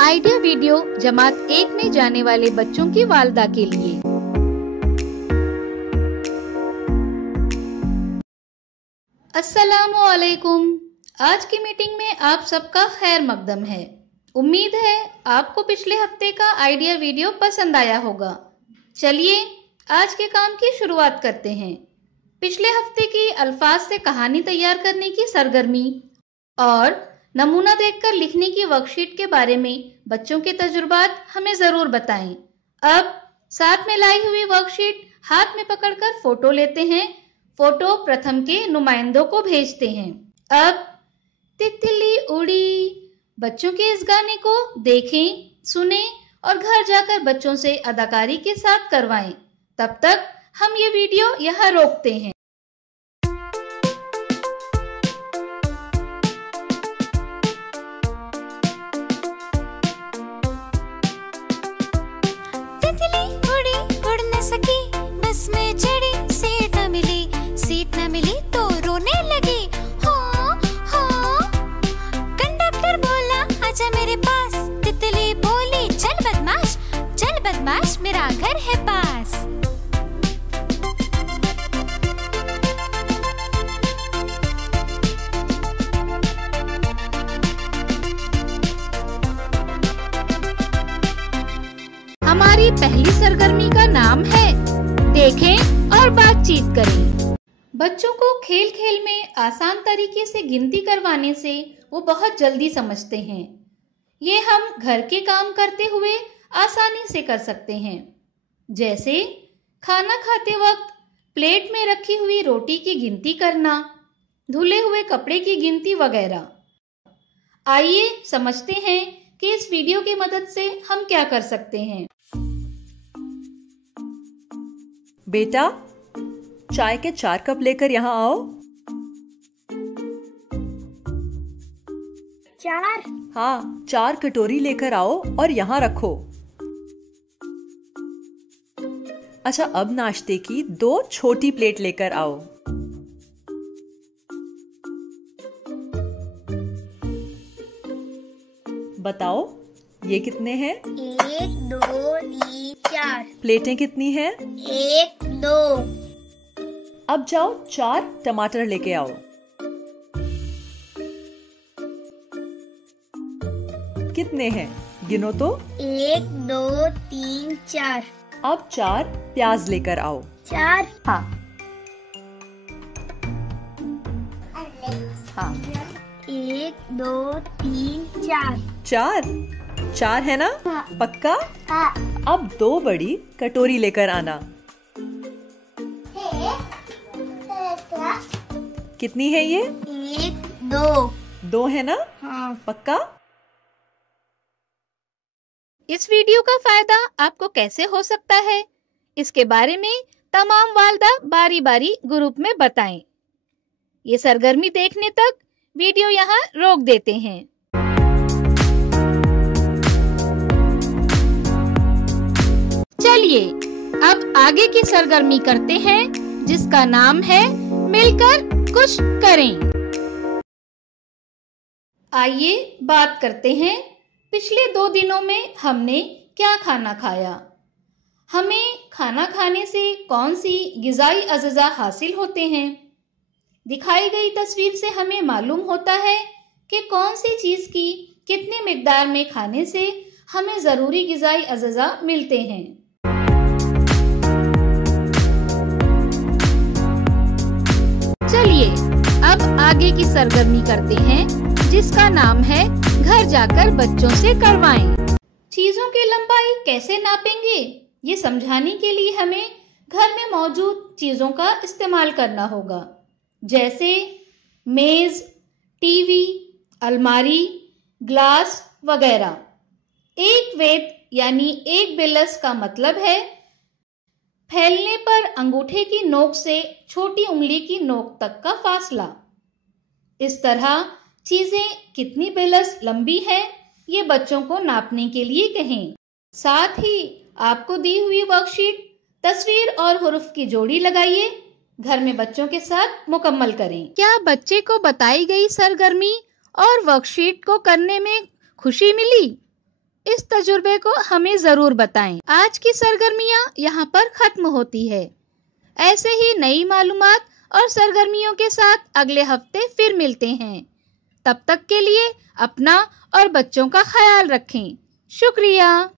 Idea video जमात 1 में जाने वाले बच्चों की वालदा के लिए। अस्सलामु अलैकुम। आज की मीटिंग में आप सबका खैर मकदम है। उम्मीद है आपको पिछले हफ्ते का आइडिया वीडियो पसंद आया होगा। चलिए आज के काम की शुरुआत करते हैं। पिछले हफ्ते की अल्फाज से कहानी तैयार करने की सरगर्मी और नमूना देखकर लिखने की वर्कशीट के बारे में बच्चों के तजुर्बात हमें जरूर बताएं। अब साथ में लाई हुई वर्कशीट हाथ में पकड़कर फोटो लेते हैं। फोटो प्रथम के नुमाइंदों को भेजते हैं। अब तितली उड़ी, बच्चों के इस गाने को देखें, सुने और घर जाकर बच्चों से अदाकारी के साथ करवाएं। तब तक हम ये वीडियो यहाँ रोकते हैं। तितली उड़ी उड़ न सकी, बस में चढ़ी सीट न मिली तो रोने लगी। हो कंडक्टर बोला आजा मेरे पास, तितली बोली चल बदमाश मेरा घर है पास। हमारी पहली सरगर्मी का नाम है देखें और बातचीत करें। बच्चों को खेल खेल में आसान तरीके से गिनती करवाने से वो बहुत जल्दी समझते हैं। ये हम घर के काम करते हुए आसानी से कर सकते हैं, जैसे खाना खाते वक्त प्लेट में रखी हुई रोटी की गिनती करना, धुले हुए कपड़े की गिनती वगैरह। आइए समझते हैं कि इस वीडियो की मदद से हम क्या कर सकते हैं। बेटा, चाय के 4 कप लेकर यहाँ आओ। 4? हाँ, 4 कटोरी लेकर आओ और यहाँ रखो। अच्छा, अब नाश्ते की 2 छोटी प्लेट लेकर आओ। बताओ ये कितने हैं? 1 2 3 4। प्लेटें कितनी हैं? 1 2। अब जाओ 4 टमाटर लेके आओ। कितने हैं? गिनो तो। 1 2 3 4। अब 4 प्याज लेकर आओ। 4? हाँ हाँ, 1 2 3 4। 4 है ना? हाँ। पक्का? हाँ। अब 2 बड़ी कटोरी लेकर आना। कितनी है ये? 1 2। 2 है ना? हाँ। पक्का? इस वीडियो का फायदा आपको कैसे हो सकता है, इसके बारे में तमाम वालदा बारी बारी ग्रुप में बताएं। ये सरगर्मी देखने तक वीडियो यहाँ रोक देते हैं। चलिए अब आगे की सरगर्मी करते हैं, जिसका नाम है मिलकर कुछ करें। आइए बात करते हैं पिछले 2 दिनों में हमने क्या खाना खाया। हमें खाना खाने से कौन सी गिज़ाई अज़्ज़ा हासिल होते हैं। दिखाई गई तस्वीर से हमें मालूम होता है कि कौन सी चीज की कितनी मिकदार में खाने से हमें जरूरी गिज़ाई अज़्ज़ा मिलते हैं। चलिए अब आगे की सरगर्मी करते हैं, जिसका नाम है घर जाकर बच्चों से करवाएं। चीजों की लंबाई कैसे नापेंगे, ये समझाने के लिए हमें घर में मौजूद चीजों का इस्तेमाल करना होगा, जैसे मेज, टीवी, अलमारी, ग्लास वगैरह। एक वेद यानी 1 बिलस का मतलब है फैलने पर अंगूठे की नोक से छोटी उंगली की नोक तक का फासला। इस तरह चीजें कितनी बिलस लंबी है ये बच्चों को नापने के लिए कहें। साथ ही आपको दी हुई वर्कशीट तस्वीर और हुरूफ की जोड़ी लगाइए, घर में बच्चों के साथ मुकम्मल करें। क्या बच्चे को बताई गई सरगर्मी और वर्कशीट को करने में खुशी मिली? इस तजुर्बे को हमें जरूर बताएं। आज की सरगर्मियां यहाँ पर खत्म होती है। ऐसे ही नई मालूमात और सरगर्मियों के साथ अगले हफ्ते फिर मिलते हैं। तब तक के लिए अपना और बच्चों का ख्याल रखें। शुक्रिया।